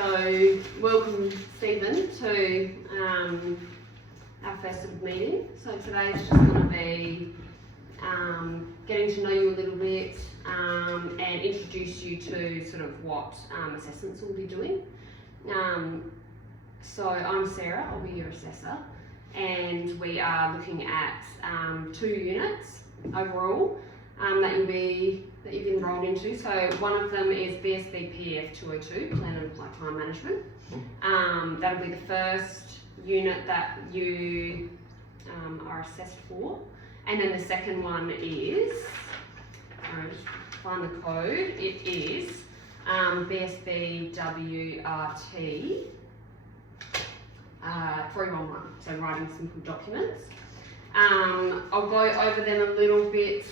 So welcome Stephen to our first sort of meeting. So today is just going to be getting to know you a little bit and introduce you to sort of what assessments we'll be doing. So I'm Sarah, I'll be your assessor, and we are looking at 2 units overall that you've enrolled into. So one of them is BSB PEF 202, Plan of Lifetime Management. That'll be the first unit that you are assessed for. And then the second one is, I'll just find the code, it is BSB WRT 311, so writing simple documents. I'll go over them a little bit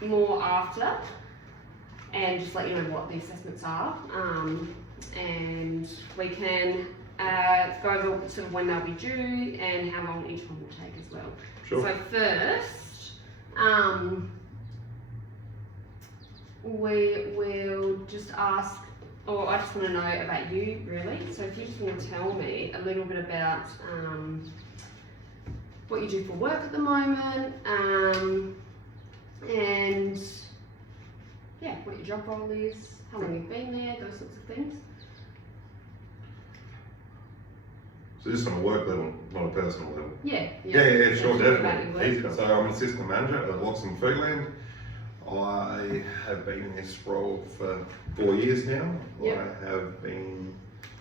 more after and just let you know what the assessments are, and we can go over sort of when they'll be due and how long each one will take as well. Sure. So first, we will just ask, or I just want to know about you really. So if you just want to tell me a little bit about what you do for work at the moment, and yeah, what your job role is, how long you've been there, those sorts of things. So just on a work level, not a personal level. Yeah, Sure, definitely. Work. So I'm an assistant manager at Loxton Foodland. I have been in this role for 4 years now. Yep. I have been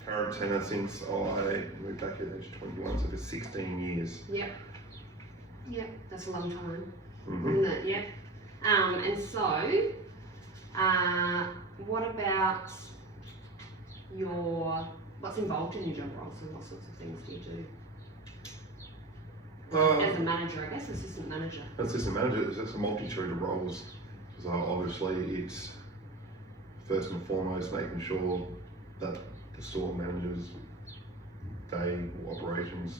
current tenant since I moved back at age 21, so for 16 years. Yep, that's a long time, Mm-hmm. isn't it? Yep. And so, what about what's involved in your job role? So what sorts of things do you do? As a manager, I guess, assistant manager. Assistant manager, it's a multitude of roles. So obviously it's first and foremost making sure that the store manager's day or operations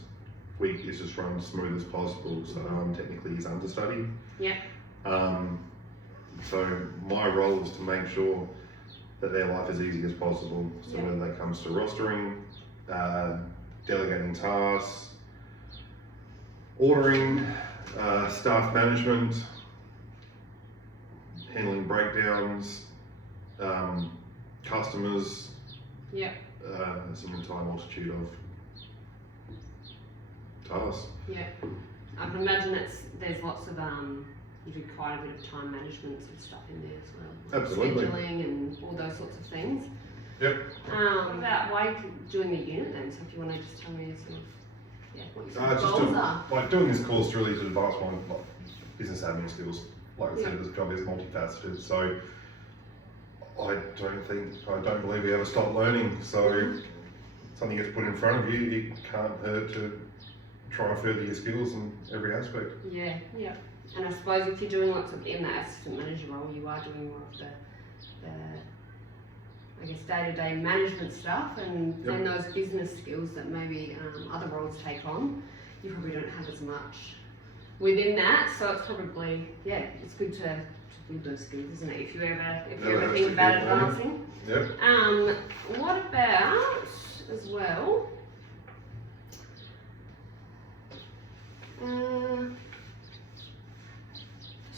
week is just run as smooth as possible. So technically he's understudy. Yeah. So my role is to make sure that their life is easy as possible. So whether that comes to rostering, delegating tasks, ordering, staff management, handling breakdowns, customers. Yeah. It's an entire multitude of tasks. Yeah. I can imagine there's lots of you do quite a bit of time management sort of stuff in there as well. Absolutely. Scheduling and all those sorts of things. Yep. What about why you're doing the unit then? So if you want to just tell me sort of what your sort of Just goals are. like doing this course really to advance my business admin skills. Like I said, this job is multifaceted, so I don't believe we ever stop learning. So something gets put in front of you, it can't hurt to try and further your skills in every aspect. Yeah. And I suppose if you're doing lots of in that assistant manager role, you are doing more of the I guess day-to-day management stuff, and then those business skills that maybe other roles take on, you probably don't have as much within that. So it's probably it's good to build those skills, isn't it? If you ever think about advancing. Yep. What about as well?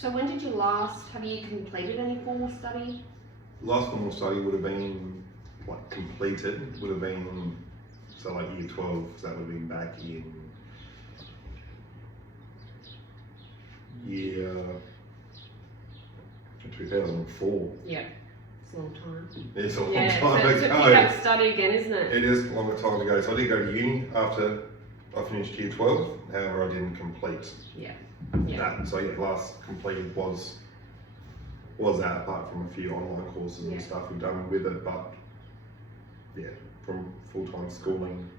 So when did you have you completed any formal study? Last formal study would have been completed, would have been so like year 12, so that would have been back in year 2004. Yeah, it's a long time. It's a long Yeah, time so it's a ago. pick up study again, isn't it? It is a long time ago. So I did go to uni after I finished year 12. However, I didn't complete that. So last completed was that, apart from a few online courses and stuff we've done with it. But from full-time schooling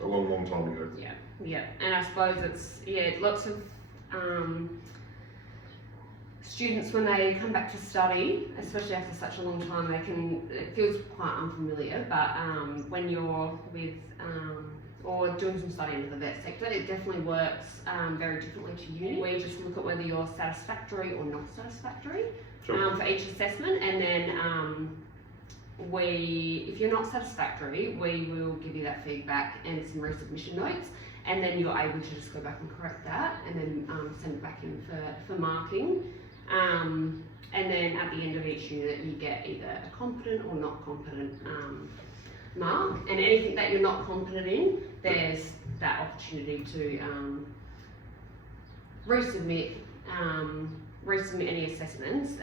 a long time ago. Yeah, and I suppose it's lots of students, when they come back to study, especially after such a long time, it feels quite unfamiliar, but when you're with or doing some study into the vet sector, it definitely works very differently to uni. We just look at whether you're satisfactory or not satisfactory for each assessment, and then if you're not satisfactory, we will give you that feedback and some resubmission notes, and then you're able to just go back and correct that, and then send it back in for marking. And then at the end of each unit, you get either a competent or not competent mark, and anything that you're not competent in, there's that opportunity to resubmit any assessments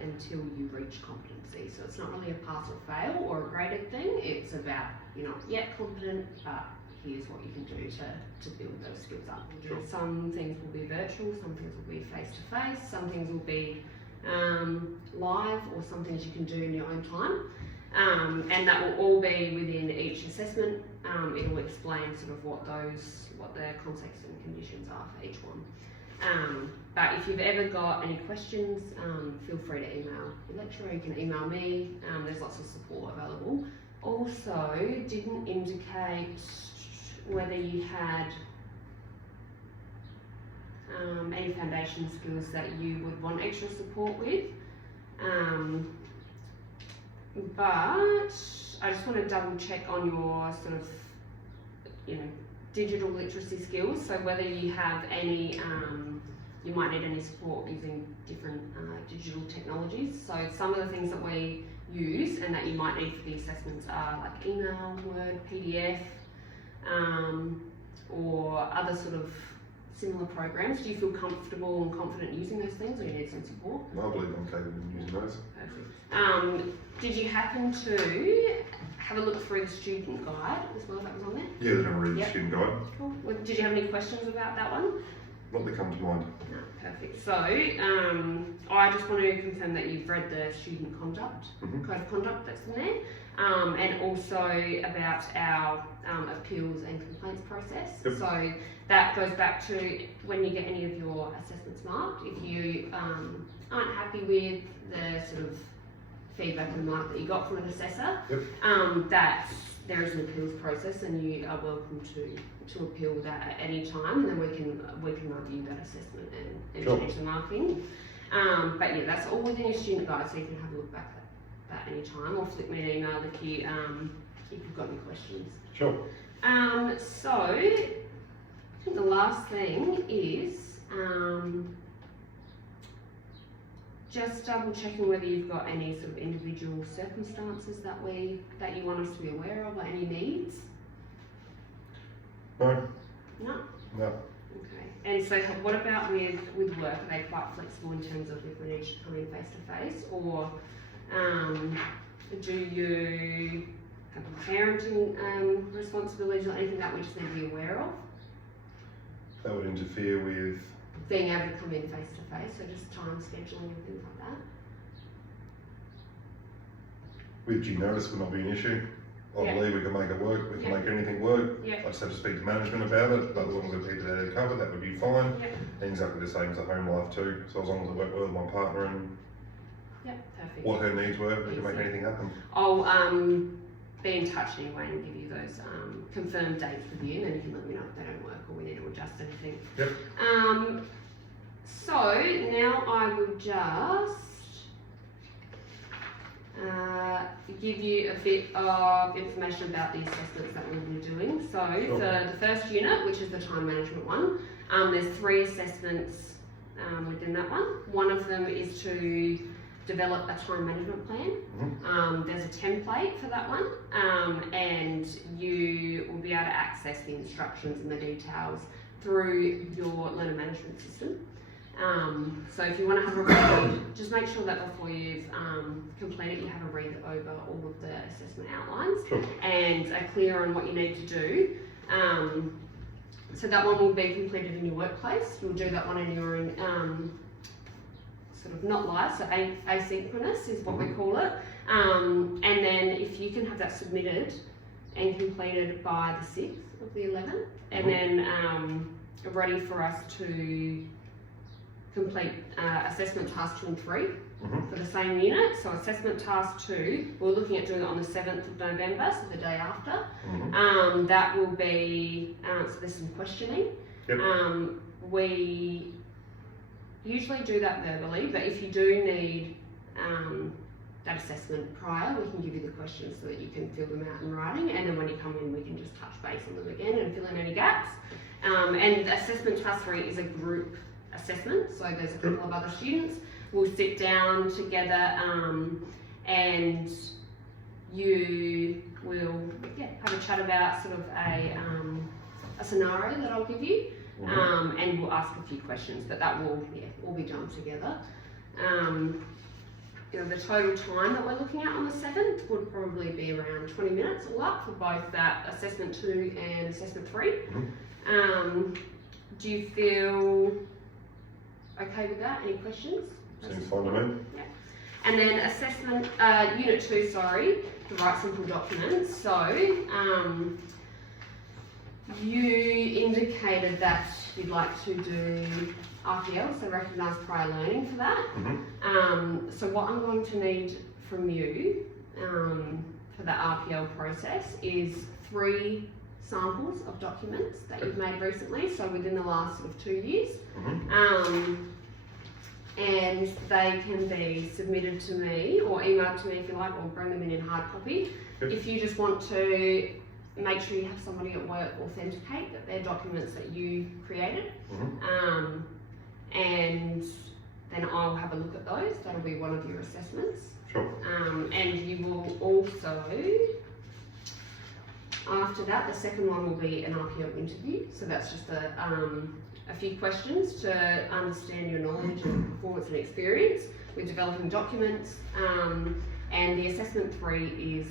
until you reach competency. So it's not really a pass or fail or a graded thing. It's about, you're not yet competent, but here's what you can do to build those skills up. Sure. Some things will be virtual, some things will be face-to-face, some things will be live, or some things you can do in your own time. And that will all be within each assessment. It will explain sort of what the context and conditions are for each one. But if you've ever got any questions, feel free to email your lecturer. You can email me. There's lots of support available. Also, didn't indicate whether you had any foundation skills that you would want extra support with. But I just want to double check on your sort of, digital literacy skills. So whether you have any, you might need any support using different digital technologies. So some of the things that we use and that you might need for the assessments are like email, Word, PDF, or other sort of similar programs. Do you feel comfortable and confident using those things, or you need some support? I believe I'm capable of using those. Perfect. Did you happen to have a look through the student guide as well that was on there? Yeah, they're going to read the student guide. Cool. Did you have any questions about that one? Not that come to mind. No, perfect. So, I just want to confirm that you've read the student conduct, code of conduct that's in there, and also about our appeals and complaints process. Yep. So that goes back to when you get any of your assessments marked. If you aren't happy with the sort of feedback and mark that you got from an assessor, that there is an appeals process, and you are welcome to appeal that at any time, and then we can review that assessment and change the marking. But yeah, that's all within your student guide, so you can have a look back at that any time, or flick me an email if you've got any questions. Sure. So I think the last thing is just double checking whether you've got any sort of individual circumstances that you want us to be aware of, or any needs. No. No. No. Okay. And so, what about with work? Are they quite flexible in terms of if we need to come in face to face, or do you have parenting responsibilities or anything that we just need to be aware of? That would interfere with being able to come in face to face, so just time scheduling and things like that. with due notice would not be an issue. I believe we can make it work, we can make anything work. I just have to speak to management about it, but as long as we keep it covered, that would be fine. And exactly the same as the home life too, so as long as I work well with my partner and perfect. what her needs were, we can make anything happen. I'll be in touch anyway and give you those confirmed dates with you, and then you can let me know if they don't work or we need to adjust anything. So now I will just give you a bit of information about the assessments that we'll be doing. So for the first unit, which is the time management one, there's 3 assessments within that one. One of them is to develop a time management plan. There's a template for that one, and you will be able to access the instructions and the details through your learner management system. So if you want to have a read, just make sure that before you've completed, you have a read over all of the assessment outlines and are clear on what you need to do. So that one will be completed in your workplace. You'll do that one in your own sort of not live, so asynchronous is what we call it. And then if you can have that submitted and completed by the 6th of the 11th, and then ready for us to complete assessment task 2 and 3 for the same unit. So assessment task 2, we're looking at doing it on the 7th of November, so the day after. That will be, so there's some questioning. We usually do that verbally, but if you do need that assessment prior, we can give you the questions so that you can fill them out in writing, and then when you come in we can just touch base on them again and fill in any gaps. And assessment task 3 is a group assessment, so there's a couple of other students. We'll sit down together and you will have a chat about sort of a scenario that I'll give you, and we'll ask a few questions, but that will all be done together. The total time that we're looking at on the 7th would probably be around 20 minutes all up for both that assessment 2 and assessment 3. Do you feel okay with that? Any questions? Seems fine to me. Yeah. And then assessment, unit 2, sorry, to write simple documents. So, you indicated that you'd like to do RPL, so recognised prior learning for that. So what I'm going to need from you for the RPL process is 3 samples of documents that you've made recently, so within the last sort of 2 years. And they can be submitted to me or emailed to me if you like, or bring them in hard copy. If you just want to make sure you have somebody at work authenticate that they're documents that you created, and then I'll have a look at those. That'll be one of your assessments. Sure. And you will also, after that, the second one will be an RPL interview. So that's just a few questions to understand your knowledge and performance and experience with developing documents. And the assessment 3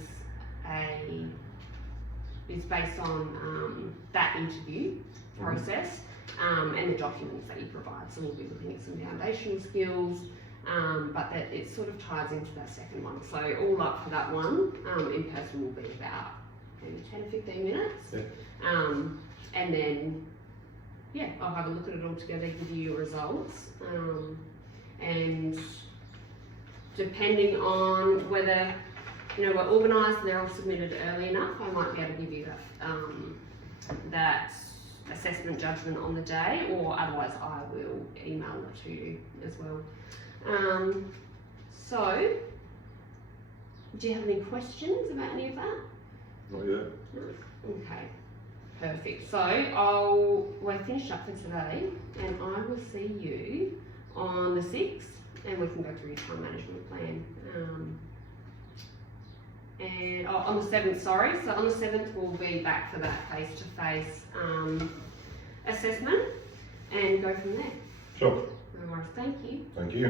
is based on that interview process and the documents that you provide. So we'll be looking at some foundational skills, but that it sort of ties into that second one. So all up for that one, in person will be about maybe 10 or 15 minutes. And then, I'll have a look at it all together, give you your results. And depending on whether we're organised and they're all submitted early enough, I might be able to give you that assessment judgment on the day, or otherwise I will email it to you as well. So, do you have any questions about any of that? Not yet. Okay, perfect. So we're finished up for today, and I will see you on the 6th, and we can go through your time management plan. And on the 7th, sorry. So on the 7th, we'll be back for that face-to-face assessment and go from there. Sure. No worries. Thank you. Thank you.